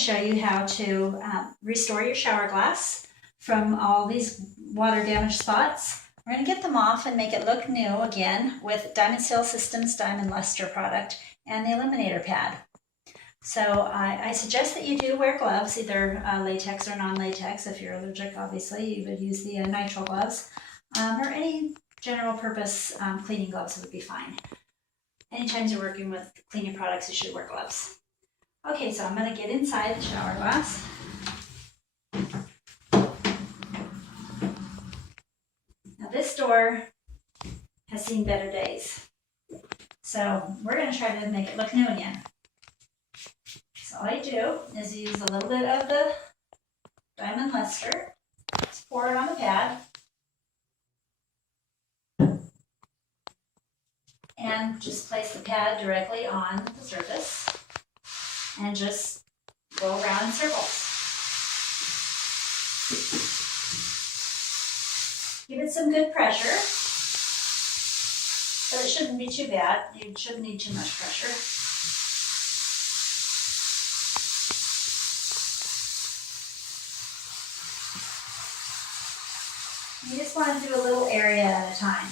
show you how to restore your shower glass from all these water damage spots. We're going to get them off and make it look new again with Diamond Seal Systems Diamond Luster product and the Eliminator pad. So I suggest that you do wear gloves, either latex or non-latex. If you're allergic, obviously, you would use the nitrile gloves, or any general purpose cleaning gloves would be fine. Anytime you're working with cleaning products, you should wear gloves. Okay, so I'm going to get inside the shower glass. Now this door has seen better days, so we're going to try to make it look new again. So all you do is use a little bit of the Diamond Luster, just pour it on the pad, and just place the pad directly on the surface and just go around in circles. Give it some good pressure, but it shouldn't be too bad. You shouldn't need too much pressure. You just want to do a little area at a time.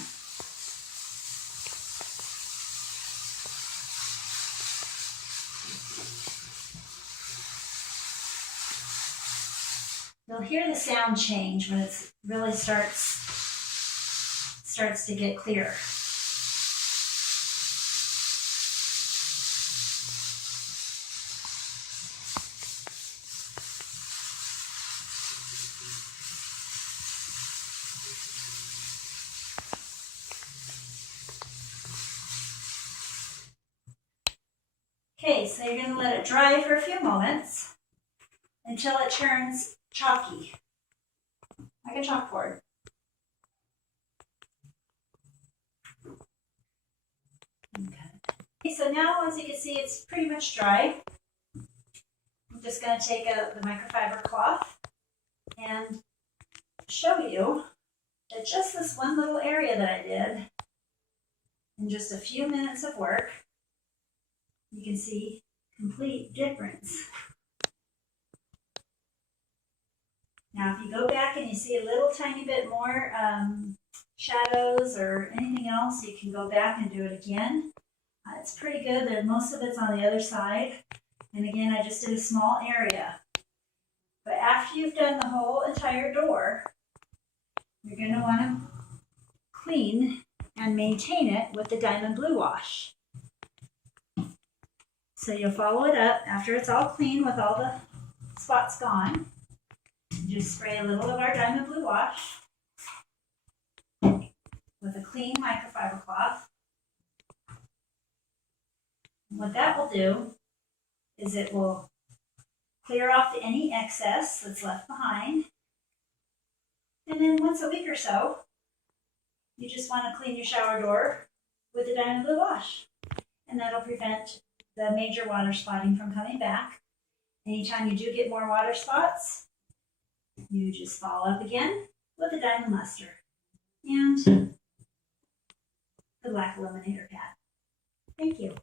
You'll hear the sound change when it really starts to get clear. Okay, so you're going to let it dry for a few moments until it turns chalky, like a chalkboard. Okay, so now as you can see, it's pretty much dry. I'm just going to take the microfiber cloth and show you that just this one little area that I did, in just a few minutes of work, you can see complete difference. Now, if you go back and you see a little tiny bit more shadows or anything else, you can go back and do it again. It's pretty good. Most of it's on the other side. And again, I just did a small area. But after you've done the whole entire door, you're going to want to clean and maintain it with the Diamond Blue Wash. So you'll follow it up after it's all clean with all the spots gone. Just spray a little of our Diamond Blue Wash with a clean microfiber cloth. And what that will do is it will clear off any excess that's left behind. And then once a week or so, you just want to clean your shower door with the Diamond Blue Wash. And that'll prevent the major water spotting from coming back. Anytime you do get more water spots, you just follow up again with the Diamond Luster and the Black Eliminator pad. Thank you.